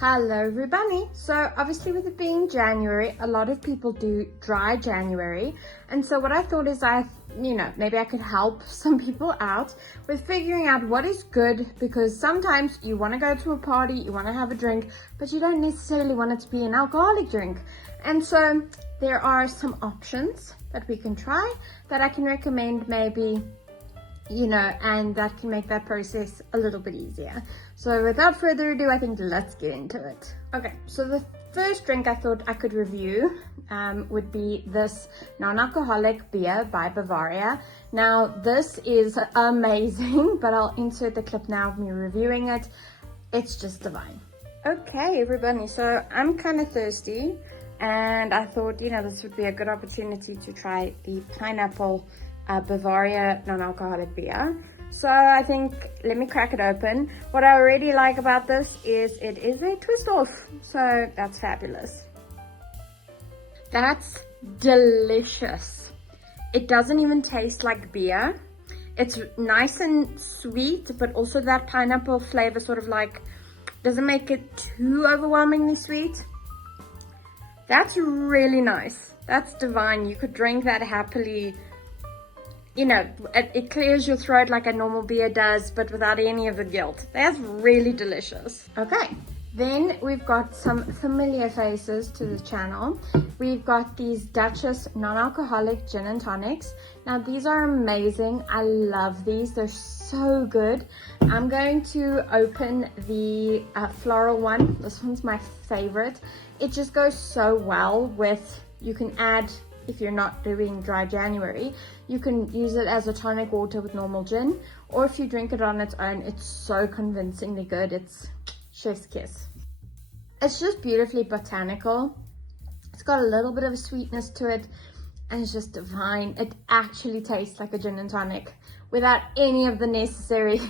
Hello everybody. So obviously with it being January, a lot of people do dry January. And so what I thought is maybe I could help some people out with figuring out what is good, because sometimes you want to go to a party, you want to have a drink, but you don't necessarily want it to be an alcoholic drink. And so there are some options that we can try that I can recommend maybe, and that can make that process a little bit easier. So without further ado, I think let's get into it. Okay, so the first drink I thought I could review would be this non-alcoholic beer by Bavaria. Now this is amazing, but I'll insert the clip now of me reviewing it. It's just divine. Okay everybody, so I'm kind of thirsty and I thought, this would be a good opportunity to try the pineapple Bavaria non-alcoholic beer. So I think, let me crack it open. What I really like about this is it is a twist off. So that's fabulous. That's delicious. It doesn't even taste like beer. It's nice and sweet, but also that pineapple flavor sort of like doesn't make it too overwhelmingly sweet. That's really nice. That's divine. You could drink that happily. It clears your throat like a normal beer does, but without any of the guilt. That's really delicious. Okay, then we've got some familiar faces to the channel. We've got these Duchess non-alcoholic gin and tonics. Now these are amazing. I love these. They're so good. I'm going to open the floral one. This one's my favorite. It just goes so well with, you can add, if you're not doing dry January, you can use it as a tonic water with normal gin, or if you drink it on its own, it's so convincingly good. It's chef's kiss. It's just beautifully botanical. It's got a little bit of a sweetness to it, and it's just divine. It actually tastes like a gin and tonic without any of the necessary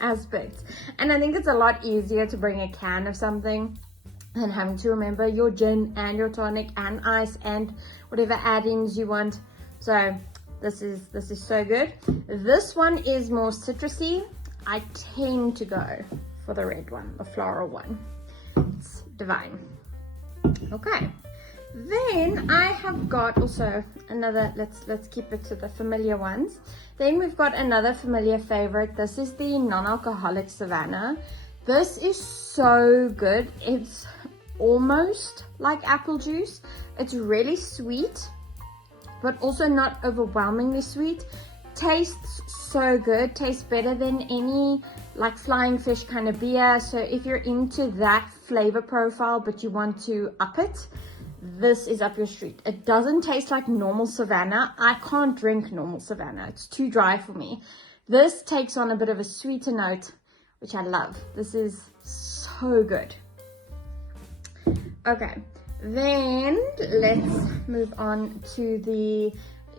aspects. And I think it's a lot easier to bring a can of something than having to remember your gin and your tonic and ice and whatever addings you want. So this is so good. This one is more citrusy. I tend to go for the red one, the floral one. It's divine. Okay, then I have got also another, let's keep it to the familiar ones. Then we've got another familiar favorite. This is the non-alcoholic Savannah. This is so good. It's almost like apple juice. It's really sweet, but also not overwhelmingly sweet. Tastes so good. Tastes better than any like Flying Fish kind of beer. So if you're into that flavor profile but you want to up it, this is up your street. It doesn't taste like normal Savannah. I can't drink normal Savannah. It's too dry for me. This takes on a bit of a sweeter note, which I love. This is so good. Okay, then let's move on to the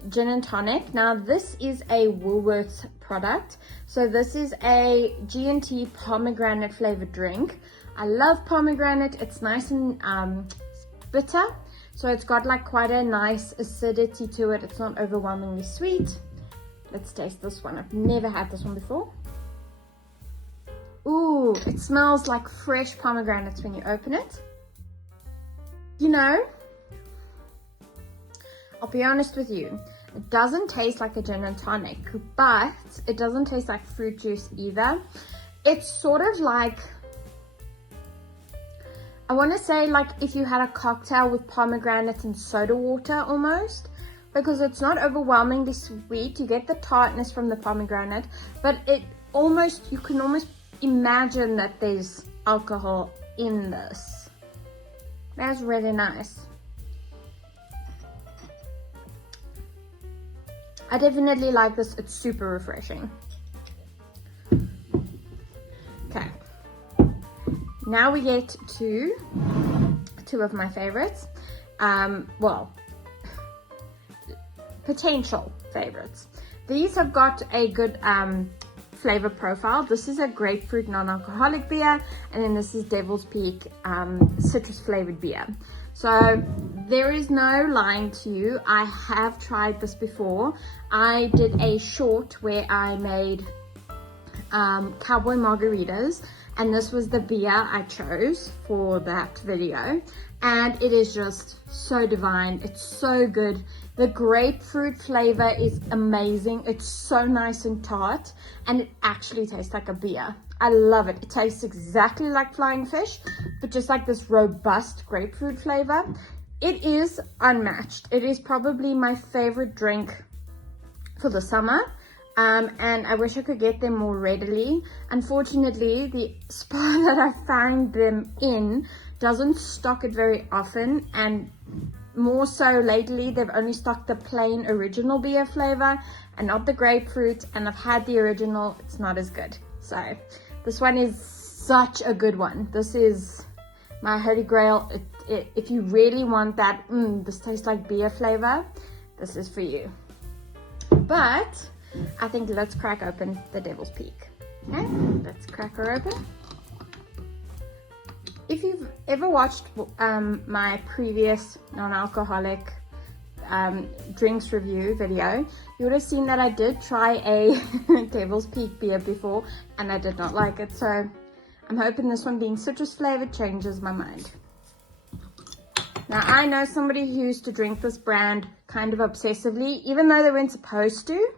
gin and tonic. Now this is a Woolworths product. So this is a G&T pomegranate flavored drink. I love pomegranate. It's nice and bitter. So it's got like quite a nice acidity to it. It's not overwhelmingly sweet. Let's taste this one. I've never had this one before. Ooh, it smells like fresh pomegranates when you open it. I'll be honest with you, it doesn't taste like a gin and tonic, but it doesn't taste like fruit juice either. It's sort of like, I want to say like if you had a cocktail with pomegranate and soda water almost, because it's not overwhelmingly sweet. You get the tartness from the pomegranate, but you can almost imagine that there's alcohol in this. That's really nice. I definitely like this. It's super refreshing. Okay. Now we get to two of my favorites. Potential favorites. These have got a good flavor profile. This is a grapefruit non-alcoholic beer, and then this is Devil's Peak citrus flavored beer. So there is no lying to you. I have tried this before. I did a short where I made cowboy margaritas, and this was the beer I chose for that video, and it is just so divine. It's so good. The grapefruit flavor is amazing. It's so nice and tart, and it actually tastes like a beer. I love it. It tastes exactly like Flying Fish, but just like this robust grapefruit flavor. It is unmatched. It is probably my favorite drink for the summer. And I wish I could get them more readily. Unfortunately, the spot that I find them in doesn't stock it very often, and more so lately they've only stocked the plain original beer flavor and not the grapefruit, and I've had the original. It's not as good. So this one is such a good one. This is my holy grail. If you really want that this tastes like beer flavor, this is for you. But I think let's crack open the Devil's Peak. Okay, let's crack her open. If you've ever watched my previous non-alcoholic drinks review video, you would have seen that I did try a Devil's Peak beer before, and I did not like it. So I'm hoping this one being citrus flavored changes my mind. Now, I know somebody who used to drink this brand kind of obsessively, even though they weren't supposed to.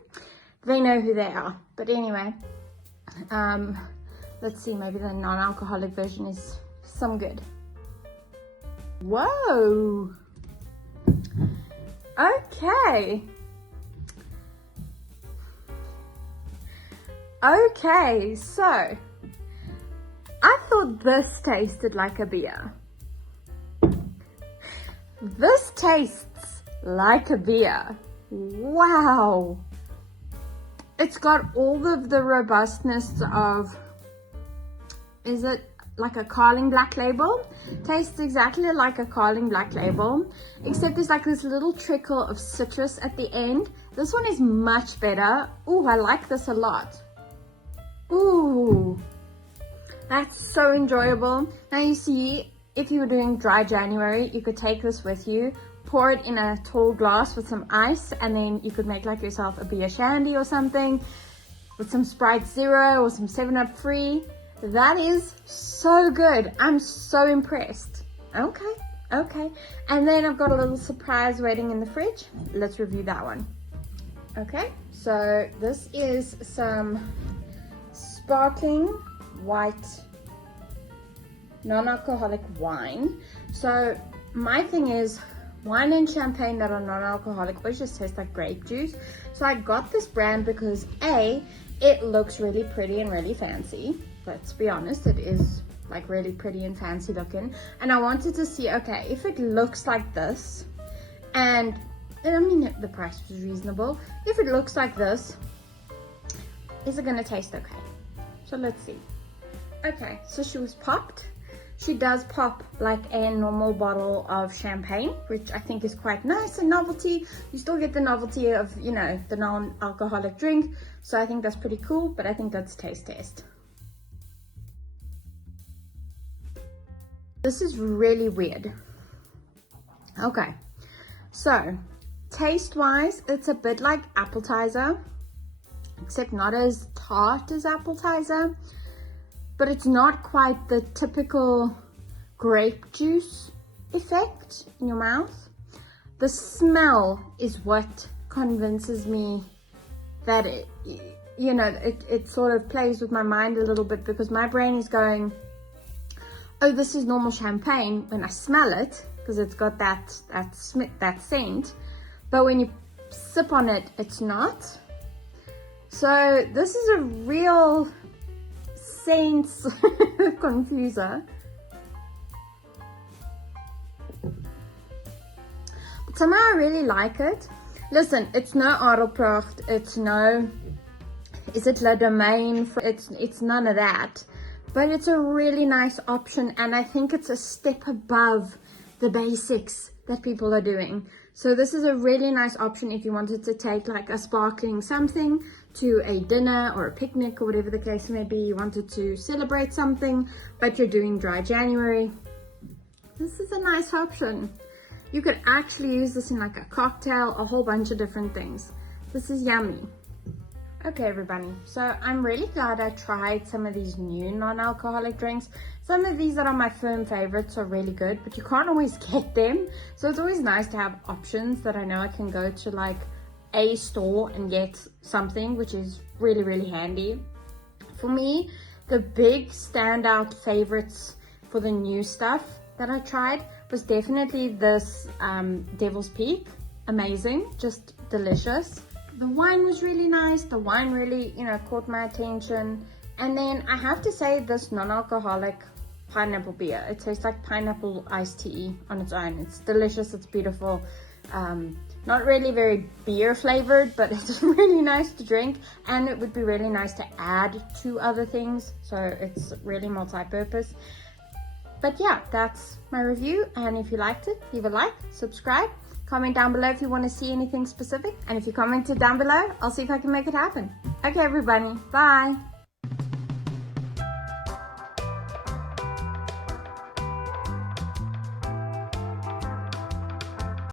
They know who they are. But anyway, let's see, maybe the non-alcoholic version is some good. Whoa. Okay. Okay, so I thought this tasted like a beer. This tastes like a beer. Wow. It's got all of the robustness of, is it like a Carling Black Label? Tastes exactly like a Carling Black Label, except there's like this little trickle of citrus at the end. This one is much better. Ooh, I like this a lot. Ooh, that's so enjoyable. Now you see, if you were doing dry January, you could take this with you, pour it in a tall glass with some ice, and then you could make like yourself a beer shandy or something with some Sprite Zero or some 7-Up Free. That is so good. I'm so impressed. Okay. And then I've got a little surprise waiting in the fridge. Let's review that one. Okay, so this is some sparkling white non-alcoholic wine. So my thing is, wine and champagne that are non-alcoholic always just taste like grape juice. So I got this brand because A, it looks really pretty and really fancy. Let's be honest, it is like really pretty and fancy looking. And I wanted to see, okay, if it looks like this, and I mean, the price was reasonable. If it looks like this, is it gonna taste okay? So let's see. Okay, so she was popped. She does pop like a normal bottle of champagne, which I think is quite nice and novelty. You still get the novelty of, you know, the non-alcoholic drink. So I think that's pretty cool, but I think that's taste test. This is really weird. Okay, so taste-wise, it's a bit like appetizer, except not as tart as appetizer. But it's not quite the typical grape juice effect in your mouth. The smell is what convinces me that it, you know, it sort of plays with my mind a little bit, because my brain is going, oh, this is normal champagne when I smell it, because it's got that scent. But when you sip on it, it's not. So this is a real sense confuser. But somehow I really like it. Listen, it's no Adelpracht, it's no, is it La Domaine? It's none of that. But it's a really nice option, and I think it's a step above the basics that people are doing. So this is a really nice option if you wanted to take like a sparkling something to a dinner or a picnic or whatever the case may be. You wanted to celebrate something, but you're doing dry January. This is a nice option. You could actually use this in like a cocktail, a whole bunch of different things. This is yummy. Okay, everybody, so I'm really glad I tried some of these new non-alcoholic drinks. Some of these that are my firm favorites are really good, but you can't always get them. So it's always nice to have options that I know I can go to like a store and get something, which is really, really handy. For me, the big standout favorites for the new stuff that I tried was definitely this Devil's Peak. Amazing, just delicious. The wine was really nice. The wine really, caught my attention. And then I have to say this non-alcoholic pineapple beer. It tastes like pineapple iced tea on its own. It's delicious, it's beautiful. Not really very beer flavored, but it's really nice to drink, and it would be really nice to add to other things. So it's really multi-purpose. But yeah, that's my review, and if you liked it, leave a like, subscribe, comment down below if you want to see anything specific, and if you commented down below, I'll see if I can make it happen. Okay, everybody, bye.